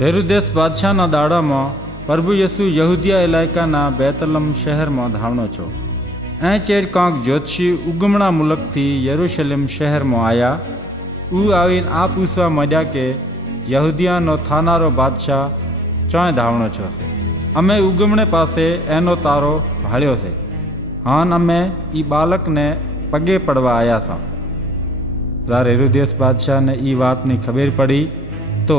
हेरोदेस बादशाहना दाड़ा प्रभु यीशु यहूदिया इलाका बेतलम शहर में धावणो छो। चेड़ कांक ज्योतिषी उगमणा मुल्क थी यरूशलेम शहर में आया। आवीन आ पूछवा मड्या के यहूदिया नो थानारो बादशाह चोय धावणो छो से। अमे उगमणे पासे एनो तारो भाळ्यो से। हान अमे ई बालक ने पगे पड़वा आया सा। જ્યારે હેરોદેસ બાદશાહને એ વાતની ખબર પડી તો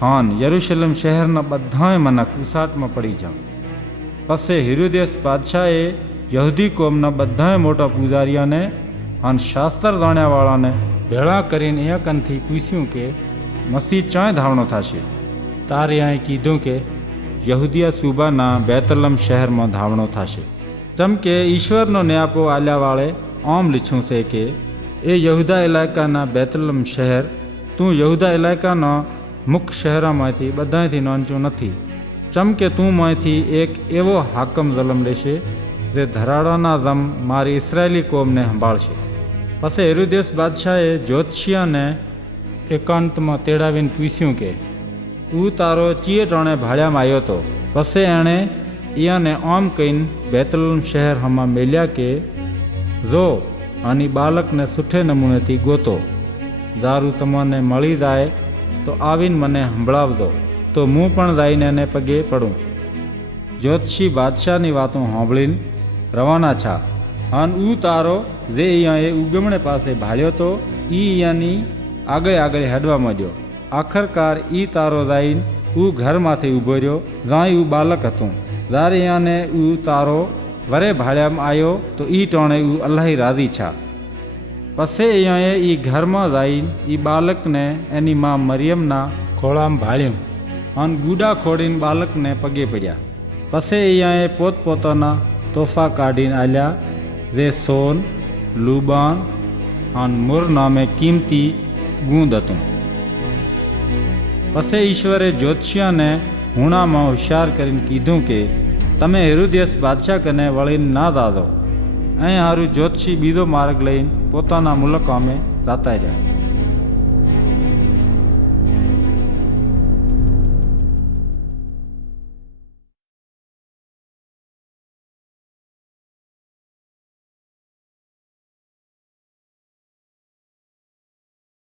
હાન યરૂશલેમ શહેરના બધાય મનક ઉસાટમાં પડી જા। પછી હેરોદેસ બાદશાહે યહૂદી કોમના બધાય મોટા પૂજારીઓને અને શાસ્ત્ર જાણ્યાવાળાને ભેળા કરીને એ કનથી પૂછ્યું કે મસીહ ચાય ધાવણો થશે। તારે અહીં કીધું કે યહૂદિયા સૂબાના બેતલમ શહેરમાં ધાવણો થશે। જેમ કે ઈશ્વરનો ન્યાપો આલ્યાવાળે આમ લીછું છે કે ए यहूदा इलाका बेतलम शहर तू यहूदा इलाका मुख्य शहरों में बधाथी नोंचो नहीं। चम के तू में एक एवो हाकम जलम लेशे जे धराड़ा जम मारी इसराइली कोम ने संभाळशे। पछी हेरोदेस बादशाहे ज्योतिषिया ने एकांत में तेड़ावीने पूछ्યું કે तारो चीए टाणे भाड़िया में आयो तो। पछी एणे ने आम कहीने बेतलम शहर हमा मेल्या के जो आणि बालक ने सुठे नमूने थी गोतो। जारू तमने मळी जाए तो आवीन मने संभळावजो तो मूँ पण जाईने एने पगे पड़ूँ। ज्योतिषी बादशाहनी वातों सांभळीने रवाना छा। अन तारो जे अहींयाए उगमणे पासे भाळ्यो तो ईयानी आगळे आगळे हेडवा मांड्यो। आखरकार तारो जाईने घर माथे ऊभो रह्यो जाई बालक हतुं। જ્યારે એને તારો વરે ભાળ્યામાં આવ્યો તો ટોણે અલ્લાહી રાજી છા। પછી અહીંયા ઘરમાં જઈને બાલકને એની માં મરિયમના ખોળામાં ભાળ્યું અને ગુડા ખોડીને બાલકને પગે પડ્યા। પછી અહીંયા પોતપોતાના તોફા કાઢીને આલ્યા જે સોન લુબાન અને મુર નામે કિંમતી ગુંદ હતું। પછી ઈશ્વરે જ્યોતિષિયાને હુણામાં હોશિયાર કરીને કીધું કે તમે હેરોદેસ બાદશાહ કને વળીને ના જાજો। અહીં હારું જ્યોતિષી બીજો માર્ગ લઈને પોતાના મુલકામે જતા રહ્યા।